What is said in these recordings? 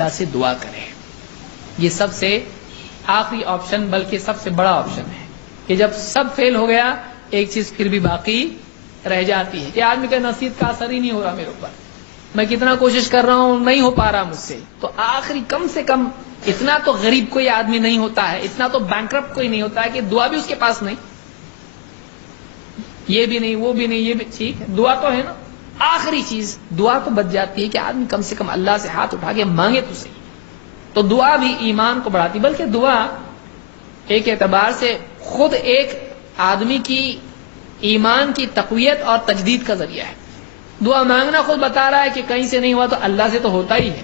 اللہ سے دعا کرے. یہ سب سے آخری آپشن بلکہ سب سے بڑا آپشن ہے کہ جب سب فیل ہو گیا ایک چیز پھر بھی باقی رہ جاتی ہے کہ آدمی کا نصیحت کا اثر ہی نہیں ہو رہا میرے اوپر, میں کتنا کوشش کر رہا ہوں نہیں ہو پا رہا مجھ سے. تو آخری کم سے کم اتنا تو غریب کوئی آدمی نہیں ہوتا ہے, اتنا تو بینکرپٹ کوئی نہیں ہوتا ہے کہ دعا بھی اس کے پاس نہیں, یہ بھی نہیں وہ بھی نہیں یہ بھی ٹھیک ہے دعا تو ہے نا. آخری چیز دعا تو بچ جاتی ہے کہ آدمی کم سے کم اللہ سے ہاتھ اٹھا کے مانگے تو صحیح. تو دعا بھی ایمان کو بڑھاتی, بلکہ دعا ایک اعتبار سے خود ایک آدمی کی ایمان کی تقویت اور تجدید کا ذریعہ ہے. دعا مانگنا خود بتا رہا ہے کہ کہیں سے نہیں ہوا تو اللہ سے تو ہوتا ہی ہے,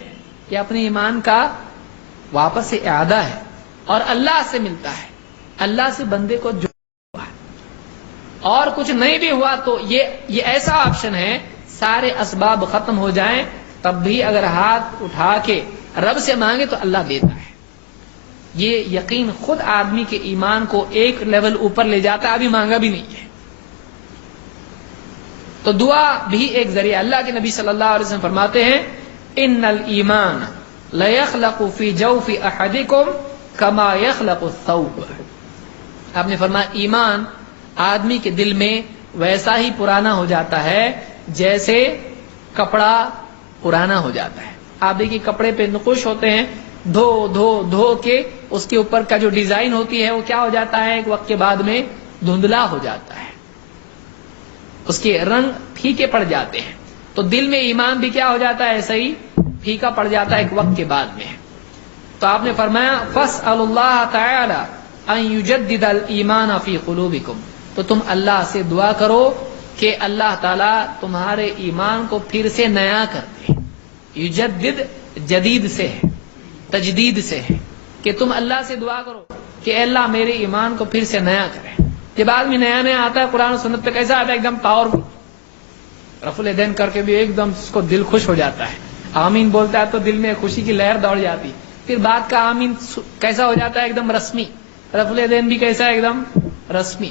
یہ اپنے ایمان کا واپس سے اعادہ ہے اور اللہ سے ملتا ہے. اللہ سے بندے کو جو ہوا اور کچھ نہیں بھی ہوا تو یہ ایسا آپشن ہے سارے اسباب ختم ہو جائیں تب بھی اگر ہاتھ اٹھا کے رب سے مانگے تو اللہ دیتا ہے. یہ یقین خود آدمی کے ایمان کو ایک لیول اوپر لے جاتا ہے, ابھی مانگا بھی نہیں ہے. تو دعا بھی ایک ذریعہ. اللہ کے نبی صلی اللہ علیہ وسلم فرماتے ہیں ان الایمان لیخلق فی جوف احدکم کما یخلق الثوب. آپ نے فرمایا ایمان آدمی کے دل میں ویسا ہی پرانا ہو جاتا ہے جیسے کپڑا پرانا ہو جاتا ہے. آپ دیکھیے کپڑے پہ نقوش ہوتے ہیں, دھو دھو دھو کے اس کے اوپر کا جو ڈیزائن ہوتی ہے وہ کیا ہو جاتا ہے ایک وقت کے بعد میں دھندلا ہو جاتا ہے, اس کے رنگ پھیکے پڑ جاتے ہیں. تو دل میں ایمان بھی کیا ہو جاتا ہے ایسا ہی پھیکا پڑ جاتا ہے ایک وقت کے بعد میں. تو آپ نے فرمایا فاسألوا اللہ تعالی ان یجدد الایمان فی قلوبکم, تو تم اللہ سے دعا کرو کہ اللہ تعالی تمہارے ایمان کو پھر سے نیا کر دے. یجدد جدید سے ہے, تجدید سے ہے کہ تم اللہ سے دعا کرو کہ اے اللہ میرے ایمان کو پھر سے نیا کرے. جب آدمی نیا نیا آتا ہے قرآن و سنت پہ کیسا آتا ہے ایک دم پاورفل, رفع الیدین کر کے بھی ایک دم اس کو دل خوش ہو جاتا ہے, آمین بولتا ہے تو دل میں خوشی کی لہر دوڑ جاتی. پھر بات کا آمین کیسا ہو جاتا ہے ایک دم رسمی, رفع الیدین بھی کیسا ہے ایک دم رسمی.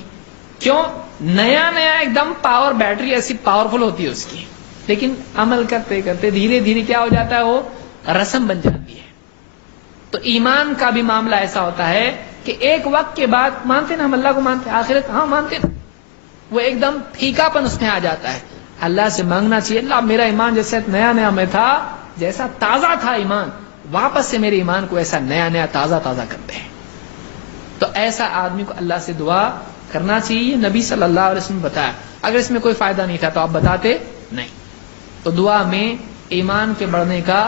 کیوں؟ نیا نیا ایک دم پاور, بیٹری ایسی پاورفل ہوتی ہے اس کی, لیکن عمل کرتے کرتے دھیرے دھیرے کیا ہو جاتا ہے وہ رسم بن جاتی ہے. تو ایمان کا بھی معاملہ ایسا ہوتا ہے کہ ایک وقت کے بعد مانتے نا ہم اللہ کو مانتے, آخرت ہاں مانتے نا, وہ ایک دم پھیکا پن اس میں آ جاتا ہے. اللہ سے مانگنا چاہیے اللہ میرا ایمان جیسے نیا نیا میں تھا, جیسا تازہ تھا ایمان, واپس سے میرے ایمان کو ایسا نیا نیا تازہ تازہ کرتے ہیں. تو ایسا آدمی کو اللہ سے دعا کرنا چاہیے. نبی صلی اللہ علیہ وسلم نے بتایا, اگر اس میں کوئی فائدہ نہیں تھا تو آپ بتاتے نہیں. تو دعا میں ایمان کے بڑھنے کا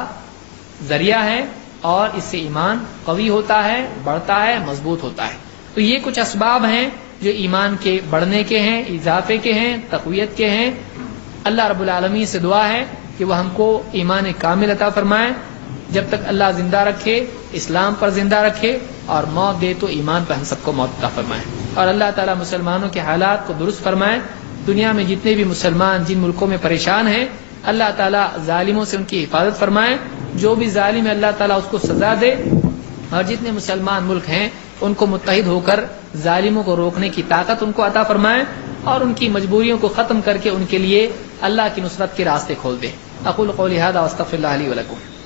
ذریعہ ہے اور اس سے ایمان قوی ہوتا ہے, بڑھتا ہے, مضبوط ہوتا ہے. تو یہ کچھ اسباب ہیں جو ایمان کے بڑھنے کے ہیں, اضافے کے ہیں, تقویت کے ہیں. اللہ رب العالمین سے دعا ہے کہ وہ ہم کو ایمان کامل عطا فرمائے, جب تک اللہ زندہ رکھے اسلام پر زندہ رکھے, اور موت دے تو ایمان پر ہم سب کو موت عطا فرمائے. اور اللہ تعالیٰ مسلمانوں کے حالات کو درست فرمائے. دنیا میں جتنے بھی مسلمان جن ملکوں میں پریشان ہیں اللہ تعالیٰ ظالموں سے ان کی حفاظت فرمائے. جو بھی ظالم ہے اللہ تعالیٰ اس کو سزا دے, اور جتنے مسلمان ملک ہیں ان کو متحد ہو کر ظالموں کو روکنے کی طاقت ان کو عطا فرمائے, اور ان کی مجبوریوں کو ختم کر کے ان کے لیے اللہ کی نصرت کے راستے کھول دے. اقول قولی ھذا واستغفر اللہ لی ولکم.